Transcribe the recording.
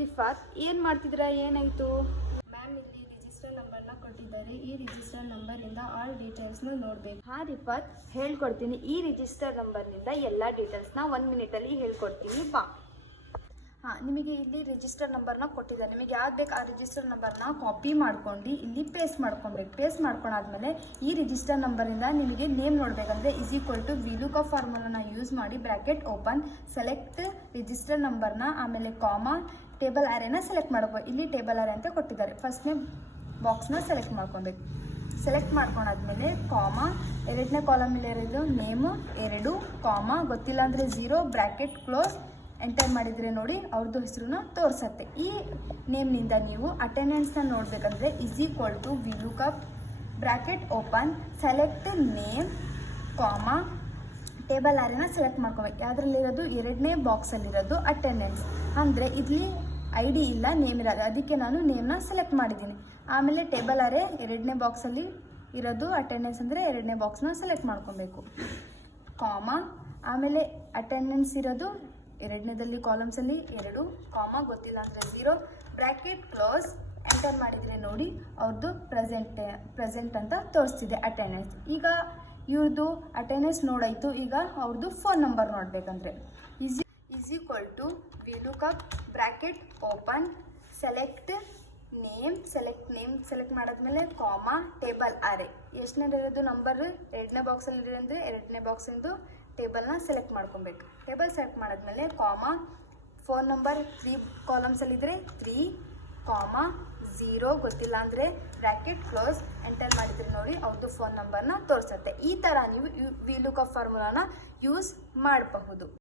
ರಿಫಾತ್, ಏನು ಮಾಡ್ತಿದ್ದೀರಾ? ಏನಾಯಿತು? ಮ್ಯಾಮ್, ಇಲ್ಲಿ ರಿಜಿಸ್ಟರ್ ನಂಬರ್ನ ಕೊಟ್ಟಿದ್ದಾರೆ. ಈ ರಿಜಿಸ್ಟರ್ ನಂಬರಿಂದ ಆಲ್ ಡೀಟೇಲ್ಸ್ನ ನೋಡಬೇಕು. ಹಾಂ ರಿಫಾತ್, ಹೇಳ್ಕೊಡ್ತೀನಿ. ಈ ರಿಜಿಸ್ಟರ್ ನಂಬರ್ನಿಂದ ಎಲ್ಲ ಡೀಟೇಲ್ಸ್ನ 1 ಮಿನಿಟಲ್ಲಿ ಹೇಳ್ಕೊಡ್ತೀನಿ. ಬಾ. ಹಾಂ, ನಿಮಗೆ ಇಲ್ಲಿ ರಿಜಿಸ್ಟರ್ ನಂಬರ್ನ ಕೊಟ್ಟಿದ್ದಾರೆ. ನಿಮಗೆ ಯಾವ್ದು ಬೇಕು ಆ ರಿಜಿಸ್ಟರ್ ನಂಬರ್ನ ಕಾಪಿ ಮಾಡ್ಕೊಂಡು ಇಲ್ಲಿ ಪೇಸ್ಟ್ ಮಾಡ್ಕೊಬೇಕು. ಪೇಸ್ಟ್ ಮಾಡ್ಕೊಂಡಾದ್ಮೇಲೆ ಈ ರಿಜಿಸ್ಟರ್ ನಂಬರಿಂದ ನಿಮಗೆ ನೇಮ್ ನೋಡಬೇಕಂದ್ರೆ =VLOOKUP ಫಾರ್ಮುಲಾನ ಯೂಸ್ ಮಾಡಿ ಬ್ರ್ಯಾಕೆಟ್ ಓಪನ್, ಸೆಲೆಕ್ಟ್ ರಿಜಿಸ್ಟರ್ ನಂಬರ್ನ, ಆಮೇಲೆ ಕಾಮಾ, ಟೇಬಲ್ ಅರೇನ ಸೆಲೆಕ್ಟ್ ಮಾಡ್ಕೋಬೇಕು. ಇಲ್ಲಿ ಟೇಬಲ್ ಅರೇ ಅಂತ ಕೊಟ್ಟಿದ್ದಾರೆ. ಫಸ್ಟ್ನೇ ಬಾಕ್ಸ್ನ ಸೆಲೆಕ್ಟ್ ಮಾಡ್ಕೊಬೇಕು. ಸೆಲೆಕ್ಟ್ ಮಾಡ್ಕೊಂಡಾದ್ಮೇಲೆ ಕಾಮಾ, ಎರಡನೇ ಕಾಲಮಲ್ಲಿರೋದು ನೇಮು 2, ಕಾಮಾ, ಗೊತ್ತಿಲ್ಲ ಅಂದರೆ 0, ಬ್ರ್ಯಾಕೆಟ್ ಕ್ಲೋಸ್, ಎಂಟರ್ ಮಾಡಿದರೆ ನೋಡಿ ಅವ್ರದ್ದು ಹೆಸರನ್ನ ತೋರಿಸತ್ತೆ. ಈ ನೇಮ್ನಿಂದ ನೀವು ಅಟೆಂಡೆನ್ಸ್ನ ನೋಡಬೇಕಂದ್ರೆ =VLOOKUP bracket open, select name, comma, table ಅರೇನ ಸೆಲೆಕ್ಟ್ ಮಾಡ್ಕೋಬೇಕು. ಯಾವುದ್ರಲ್ಲಿರೋದು? ಎರಡನೇ ಬಾಕ್ಸಲ್ಲಿರೋದು ಅಟೆಂಡೆನ್ಸ್. ಅಂದರೆ ಇಲ್ಲಿ ID ಇಲ್ಲ, ನೇಮ್ ಇರೋದು. ಅದಕ್ಕೆ ನಾನು ನೇಮ್ನ ಸೆಲೆಕ್ಟ್ ಮಾಡಿದ್ದೀನಿ. ಆಮೇಲೆ ಟೇಬಲ್ ಅರೇ ಎರಡನೇ ಬಾಕ್ಸಲ್ಲಿ ಇರೋದು ಅಟೆಂಡೆನ್ಸ್ ಅಂದರೆ ಎರಡನೇ ಬಾಕ್ಸ್ನ ಸೆಲೆಕ್ಟ್ ಮಾಡ್ಕೊಬೇಕು. ಕಾಮಾ, ಆಮೇಲೆ ಅಟೆಂಡೆನ್ಸ್ ಇರೋದು ಎರಡನೇದಲ್ಲಿ ಕಾಲಮ್ಸಲ್ಲಿ 2, ಕಾಮಾ, ಗೊತ್ತಿಲ್ಲ ಅಂದರೆ 0, ಬ್ರ್ಯಾಕೆಟ್ ಕ್ಲೋಸ್, ಎಂಟರ್ ಮಾಡಿದರೆ ನೋಡಿ ಅವ್ರದ್ದು ಪ್ರೆಸೆಂಟ್ ಅಂತ ತೋರಿಸ್ತಿದೆ ಅಟೆಂಡೆನ್ಸ್. ಈಗ ಇವ್ರದ್ದು ಅಟೆಂಡೆನ್ಸ್ ನೋಡಾಯಿತು. ಈಗ ಅವ್ರದ್ದು ಫೋನ್ ನಂಬರ್ ನೋಡಬೇಕಂದ್ರೆ =VLOOKUP bracket open, select name select ಮಾಡಾದ್ಮೇಲೆ ಕಾಮಾ, ಟೇಬಲ್ ಅರೇ ಎಷ್ಟನೇದಿರೋದು ನಂಬರ್ ಎರಡನೇ ಬಾಕ್ಸಲ್ಲಿ ಅಂದರೆ ಎರಡನೇ ಬಾಕ್ಸಿಂದು ಟೇಬಲ್ನ ಸೆಲೆಕ್ಟ್ ಮಾಡ್ಕೊಬೇಕು. ಟೇಬಲ್ ಸೆಲೆಕ್ಟ್ ಮಾಡಾದ್ಮೇಲೆ ಕಾಮಾ, ಫೋನ್ ನಂಬರ್ 3 ಕಾಲಮ್ಸಲ್ಲಿದ್ದರೆ 3, ಕಾಮಾ, 0, ಗೊತ್ತಿಲ್ಲ ಅಂದರೆ ಬ್ರ್ಯಾಕೆಟ್ ಕ್ಲೋಸ್, ಎಂಟರ್ ಮಾಡಿದರೆ ನೋಡಿ ಅವ್ರದ್ದು ಫೋನ್ ನಂಬರ್ನ ತೋರಿಸುತ್ತೆ. ಈ ಥರ ನೀವು VLOOKUP ಫಾರ್ಮುಲಾನ ಯೂಸ್ ಮಾಡಬಹುದು.